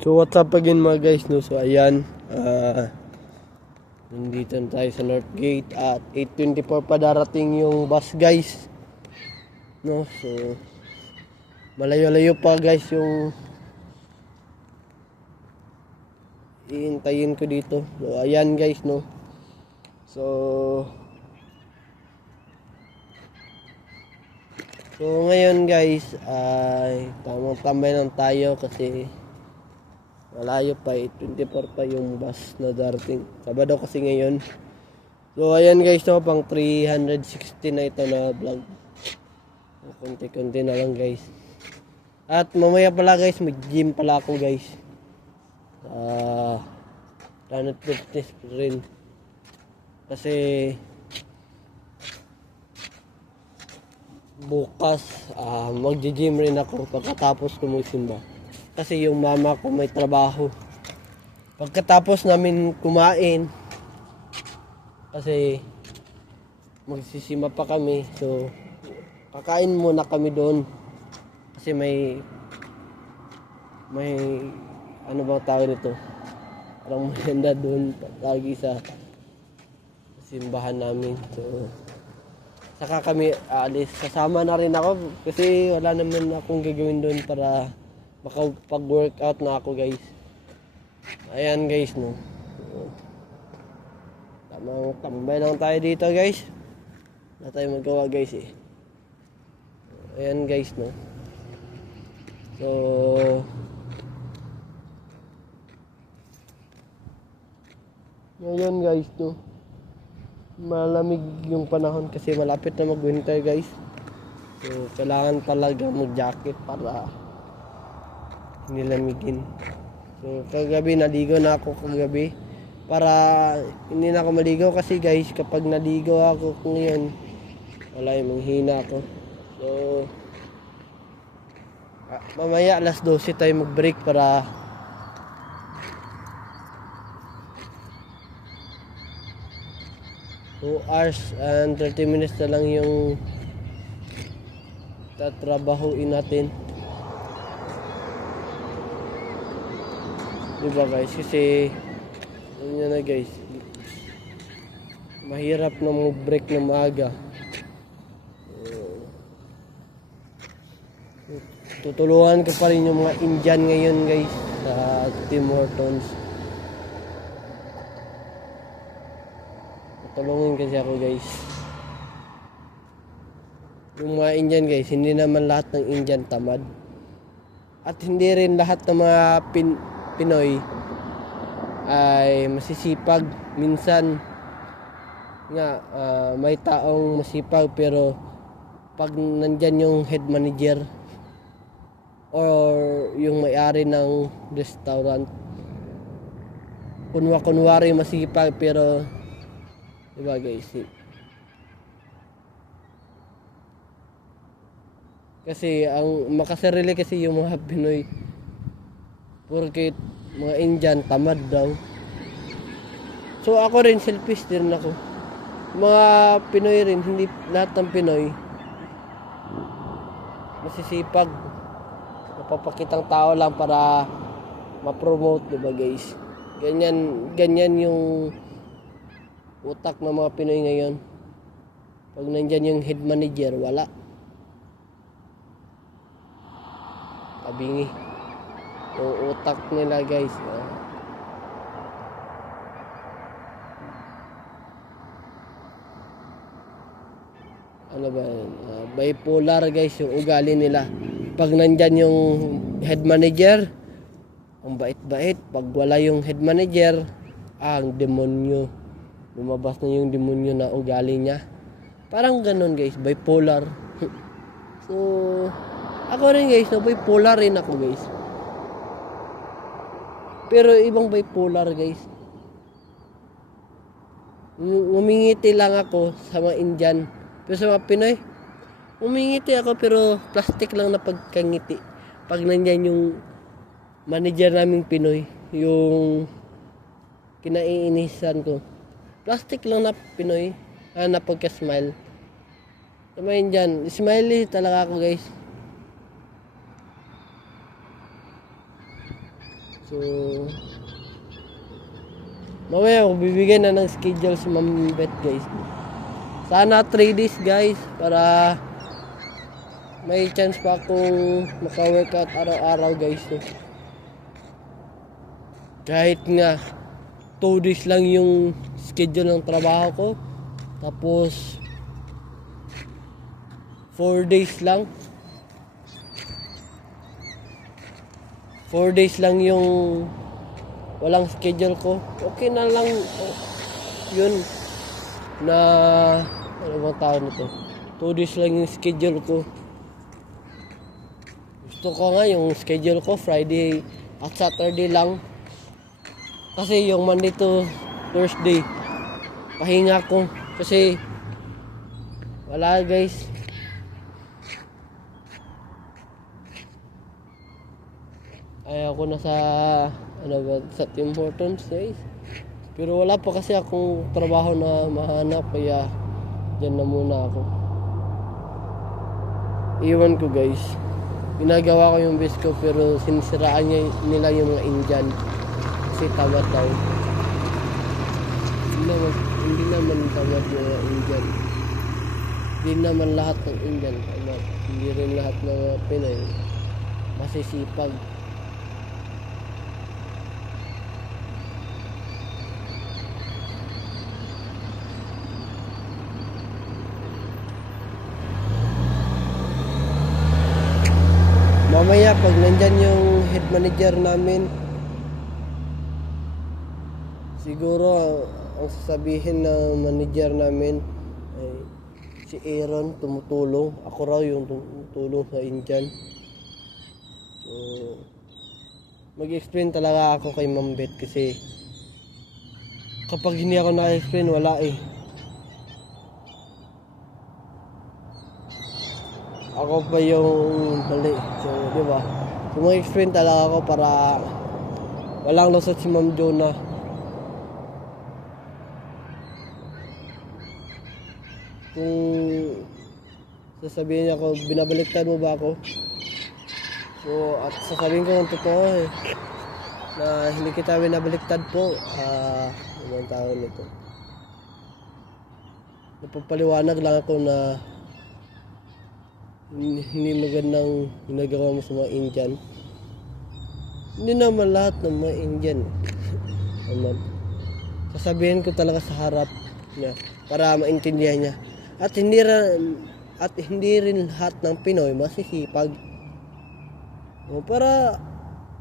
So what's up again mga guys, no? So ayan, nandito na tayo sa North Gate at 8:24 pa darating yung bus guys, no? So malayo-layo pa guys yung iintayin ko dito. So ayan guys, no? So ngayon guys ay tamang tambay lang tayo kasi malayo pa, 8:24 pa yung bus na darating. Sabado kasi ngayon. So ayan guys, no, pang 360 na ito na vlog. Konti-konti na lang guys. At mamaya pala guys, mag-gym pala ako guys. Planet Fitness rin. Kasi bukas mag-gym rin ako pagkatapos ko magsimba. Kasi yung mama ko may trabaho. Pagkatapos namin kumain, kasi magsisima pa kami, so kakain muna kami doon. Kasi may ano bang tawag nito? Parang maganda doon lagi sa simbahan namin. So saka kami aalis. Sasama na rin ako kasi wala naman akong gagawin doon para makapag-workout na ako guys. Ayan guys, no. Tamang tambay lang tayo dito guys. Wala tayo magawa guys eh. Ayan guys, no. So ngayon guys, no, malamig yung panahon kasi malapit na mag-winter guys. So kailangan talaga mag-jacket para hindi lamigin. So kagabi naligo na ako kagabi para hindi na ako maligo kasi guys kapag naligo ako ngayon wala yung manghina ako. So mamaya alas 12 tayo mag-break para 2 hours and 30 minutes na lang yung tatrabahuin natin. Diba guys? Kasi yun na guys, mahirap na mag-break na maaga. Tutulungan ko pa rin yung mga Indian ngayon guys sa Tim Hortons. Tulungin kasi ako guys. Yung mga Indian guys, hindi naman lahat ng Indian tamad. At hindi rin lahat ng mga Pinoy ay masisipag. Minsan nga may taong masipag pero pag nandyan yung head manager or yung may-ari ng restaurant, kunwari masipag pero diba guys, kasi ang makasarili kasi yung mga Pinoy, porque mga Indian tamad daw. So ako rin, selfish din ako. Mga Pinoy rin, hindi lahat ng Pinoy masisipag, mapapakitang tao lang para ma-promote, diba guys? Ganyan yung utak ng mga Pinoy ngayon. Pag nandyan yung head manager, wala. Kabingi yung utak nila guys. Ano ba yun? Bipolar guys yung ugali nila. Pag nandyan yung head manager, ang bait-bait. Pag wala yung head manager, ang demonyo. Lumabas na yung demonyo na ugali niya. Parang ganun guys, bipolar. So ako rin guys, no, bipolar rin ako guys. Pero ibang bipolar guys. Ngumingiti lang ako sa mga Indian. Pero sa mga Pinoy, ngumingiti ako pero plastic lang na pagkangiti. Pag nandyan yung manager naming Pinoy, yung kinaiinisan ko, plastic lang na Pinoy, na pagka-smile. Samayin dyan, smiley talaga ako guys. So, mamaya ako bibigyan na ng schedule si Ma'am Bet guys. Sana 3 days guys para may chance pa akong maka-workout araw-araw guys. So, kahit nga 2 days lang yung schedule ng trabaho ko. Tapos 4 days lang. 4 days lang yung walang schedule ko. Okay na lang yun na ano bang tawag nito? 2 days lang yung schedule ko. Gusto ko nga yung schedule ko Friday at Saturday lang. Kasi yung Monday to Thursday pahinga ko kasi wala guys. Ayaw ko na sa ano ba, sa Tim Hortons guys. Pero wala pa kasi akong trabaho na mahanap kaya dyan na muna ako. Iwan ko guys. Ginagawa ko yung best ko pero sinisiraan nila yung mga Indian. Kasi tamad daw. Hindi naman tamad yung mga Indian. Hindi naman lahat ng Indian tamad. Hindi rin lahat ng mga Pinoy masisipag. Mamaya pag nandyan yung head manager namin, siguro ang sasabihin ng manager namin ay si Aaron tumutulong. Ako raw yung tumutulong sa Indian. So mag-explain talaga ako kay Ma'am Bet kasi kapag hindi ako na-explain wala eh. Ako pa yung mali. So, di ba? So, mag-explain talaga ako para walang lusot si Ma'am Jonah. Kung sasabihin niya ako, binabaliktad mo ba ako? So, at sasabihin ko ng totoo eh, na hindi kita binabaliktad po. Ano ang tawag nito? Napapaliwanag lang ako na hindi magandang ginagawa mo sa mga Indian. Hindi naman lahat ng mga Indian. Sasabihin ko talaga sa harap niya para maintindihan niya. At hindi rin lahat ng Pinoy masisipag. Para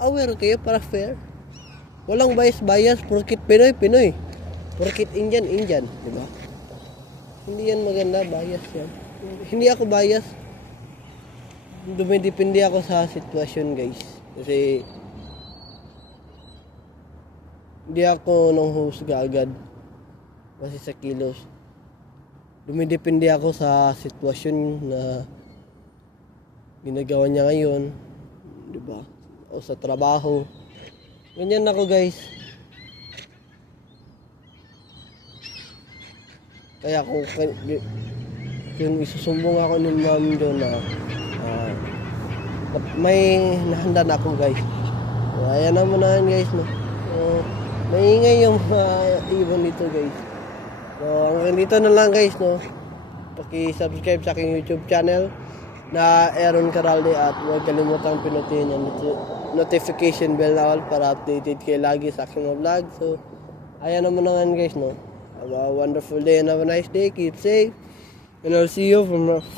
aware kayo, para fair. Walang bias, porkit Pinoy, Pinoy. Porkit Indian, Indian, di ba? Hindi yan maganda, bias yan. Hindi ako bias. Dumidepende ako sa sitwasyon guys. Kasi hindi ako nang husga agad kasi sa kilos. Dumidepende ako sa sitwasyon na ginagawa niya ngayon, di ba? O sa trabaho. Ganyan ako guys. Kaya kung isusumbong ako ni Ma'am Jonah, may nahanda na ako guys. So, ayan naman na guys, no? Maingay yung ibon dito guys. So hanggang dito na lang guys, no? Paki-subscribe sa aking YouTube channel na Aaron Caralde at huwag kalimutang pinutin ang notification bell na all para updated kayo lagi sa aking mga vlog. So ayan naman na guys, no? Have a wonderful day and have a nice day. Keep safe. And I'll see you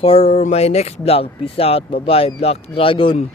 for my next vlog. Peace out. Bye-bye. Black Dragon.